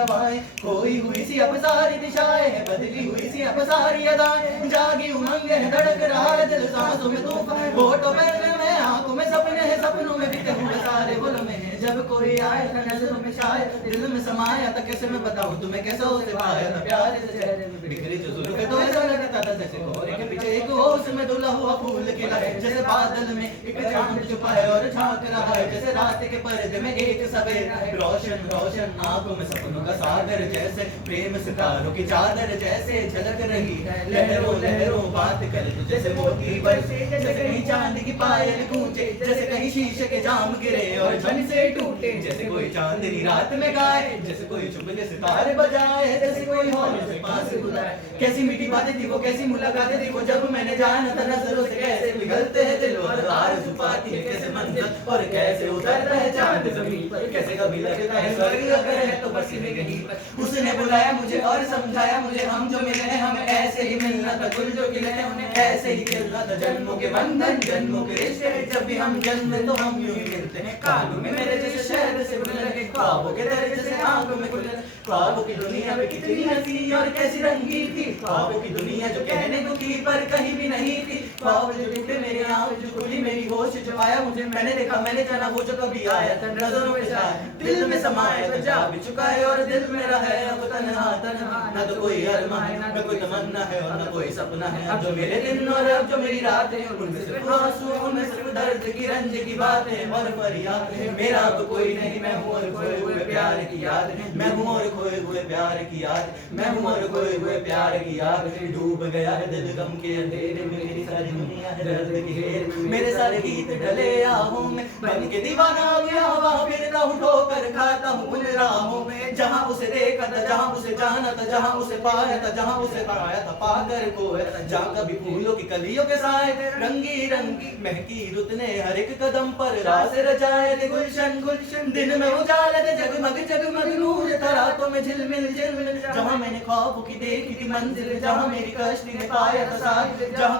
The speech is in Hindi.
हवाएं, खोई हुई सी अब सारी दिशाएं, बदली हुई सी अब सारी अदाएं, जागी उमंग है धड़क रहा है दिल सांसों में तूफान, होठों पे में आंखों में सपने हैं, सपनों में बीते हुए सारे वो लम्हे हैं, जब कोई आया था नजरों में शायद दिल में समाया था, कैसे मैं बताऊं तुम्हें कैसे उसे पाया था, प्यार से चेहरे में बिखरी जो जुल्फें तो ऐसा लगता था जैसे कोहरे के पीछे एक ओस में धुला हुआ फूल खिला है, जैसे बादल में एक चांद छुपा है और झांक रहा है, जैसे रात के पर्दे में एक सवेरा है, रोशन रोशन आंखों में सपनों का सागर, जैसे प्रेम सितारों की चादर जैसे झलक रही है, लहरों लहरों बात करे तो जैसे मोती बरसे, जैसे कहीं चांद की पायल गूंजे, जैसे कहीं शीशे के जाम गिरे और झन से टूटे, जैसे कोई चांदनी रात में गाए, जैसे कोई चुप के सितारे बजाए, जैसे कोई हॉल से पास बुलाए, कैसी मीठी बातें थी वो, कैसी मुलाकातें थी वो, जब मैंने जाना था नजरों से कैसे पिघलते हैं दिल और आरज़ू पाती है कैसे मंजिल और कैसे उतरता है चांद जमीन पर, कैसे कभी लगता है स्वर्ग अगर है तो बस में कहीं पर, उसने बुलाया मुझे और समझाया मुझे, हम जो मिले हैं हमें ऐसे ही मिलना था, गुल जो खिले हैं उन्हें ऐसे ही खिलना था, जन्मों के बंधन जन्मों के रिश्ते, जब भी हम जन्मे तो हम यूं ही मिलते हैं, कानों में मेरे जैसे शहर से मिल लगे, ख्वाबों के दर जैसे आंखों में खुले, ख्वाबों की दुनिया में कितनी हंसी और कैसी रंगी थी, ख्वाबों की दुनिया जो कहने को थी पर कहीं भी नहीं थी, ख्वाब जो टूटे मेरे आँख जो खुली मेरी होश जो आया मुझे, मैंने देखा मैंने जाना वो जो कभी आया था नजरों में शाया, दिल में समाया तो जा भी चुका है और दिल मेरा है अब तन्हा तन्हा, न तो कोई अरमान है न कोई तमन्ना है और न कोई सपना है, अब जो मेरे दिन और अब जो मेरी रात है उनमें सिर्फ आंसू उनमें सिर्फ दर्द की रंज की बातें और फरियाद है, मेरा अब कोई नहीं मैं हूँ और खोए हुए प्यार की याद, मैं हूँ और खोए हुए प्यार की याद, मैं हूँ और खोए हुए प्यार की याद, डूब गया है दिल गम के अंधेरे में, मेरी सारी दुनिया है दर्द की घेर में, मेरे सारे गीत ढले आहों में, बन के दीवाना गया हवा फिरता हूँ ठोकर खाता हूँ उन राहों में, जहाँ उसे देखा था जहाँ उसे जाना था जहाँ उसे पाया था जहाँ उसे पाया था पाकर खोया था, जहाँ कभी फूलों की कलियों के साए रंगी रंगी महकी रुत ने हर एक कदम पर रास रचाए थे, गुलशन गुलशन दिन में उजाले थे जगमग जगमग नूर था रातों में झिलमिल झिलमिल, जहाँ मैंने ख्वाबों की देखी थी मंजिल, जहाँ मेरी कश्ती ने पाया था साथ, जहाँ